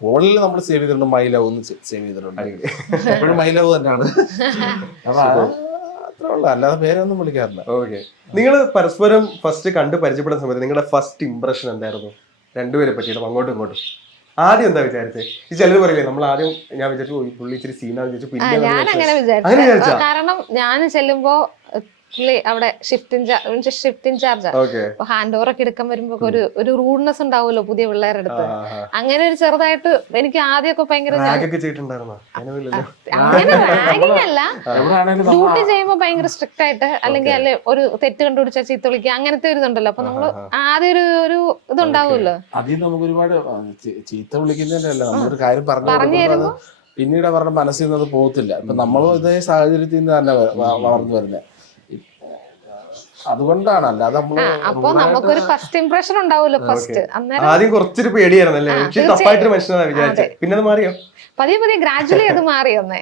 ഫോണിൽ നമ്മൾ സേവ് ചെയ്തിട്ടുണ്ട്, മൈ ലവ് എന്ന് സേവ് ചെയ്തിട്ടുണ്ട്. എപ്പോഴും മൈ ലവ് തന്നെയാണ്. അപ്പൊ അത്രേ ഉള്ളു, അല്ലാതെ പേരൊന്നും വിളിക്കാറില്ല. ഓക്കെ. നിങ്ങൾ പരസ്പരം ഫസ്റ്റ് കണ്ട് പരിചയപ്പെടുന്ന സമയത്ത് നിങ്ങളുടെ ഫസ്റ്റ് ഇംപ്രഷൻ എന്തായിരുന്നു രണ്ടുപേരെ പറ്റിയിട്ട് അങ്ങോട്ടും ഇങ്ങോട്ടും? ആദ്യം എന്താ വിചാരിച്ചത്? ഈ ചിലർ പറയില്ലേ, നമ്മൾ ആദ്യം ഞാൻ വിചാരിച്ചു പുള്ളി ഇച്ചിരി സീനാന്ന് വിചാരിച്ചു, പിന്നെ ഞാൻ അങ്ങനെ അങ്ങനെ വിചാരിച്ചു. വിചാരിച്ചാ? കാരണം ഞാൻ ചെല്ലുമ്പോ പുള്ളി അവിടെ ഷിഫ്റ്റ് ഇൻചാർജാ. ഓക്കെ. അപ്പൊ ഹാൻഡ് ഓവർ ഒക്കെ എടുക്കാൻ വരുമ്പോ ഒരു റൂഡ്നെസ് ഉണ്ടാവുമല്ലോ പുതിയ പിള്ളേരുടെ അടുത്ത്. അങ്ങനെ ഒരു ചെറുതായിട്ട് എനിക്ക് ആദ്യമൊക്കെ ഭയങ്കര ചെയ്തിട്ടുണ്ടായിരുന്നോ? അങ്ങനെയൊന്നുമില്ലല്ലോ. അങ്ങനെ റാഗിങ് അല്ല, എവിടെയാണെങ്കിലും ഡ്യൂട്ടി ചെയ്യുമ്പോ ഭയങ്കര സ്ട്രിക്റ്റ് ആയിട്ട്, അല്ലെങ്കിൽ അല്ലെ ഒരു തെറ്റ് കണ്ടുപിടിച്ചാൽ ചീത്ത വിളിക്കുക, അങ്ങനത്തെ ഒരു ഇതുണ്ടല്ലോ. അപ്പൊ നമ്മള് ആദ്യം ഒരു ഇതുണ്ടാവുമല്ലോ. അതിൽ നമുക്ക് ഒരുപാട് ചീത്ത വിളിക്കുന്നതിന്റെ അല്ല, നമ്മളൊരു കാര്യം പറഞ്ഞു പറഞ്ഞു കൊടുക്കുമ്പോൾ തരുമ്പോ പിന്നീട് അവരുടെ മനസ്സിൽ നിന്ന് അത് പോകത്തില്ല. ഇപ്പൊ നമ്മളും ഇതേ സാഹചര്യത്തിൽ നിന്ന് തന്നെ വളർന്നു വരുന്നത്. അതുകൊണ്ടാണ്, അല്ലാതെ നമ്മള് അപ്പൊ നമുക്കൊരു ഫസ്റ്റ് ഇംപ്രഷൻ ഉണ്ടാവുമല്ലോ ഫസ്റ്റ്. അന്നേരം ആദ്യം കുറച്ചൊരു പേടിയായിരുന്നല്ലേ? ടഫായിട്ടൊരു മനുഷ്യനാ വിചാരിച്ചത്, പിന്നെ അത് മാറിയോ? പതിയെ ഗ്രാജുവലി അത് മാറി വന്നേ.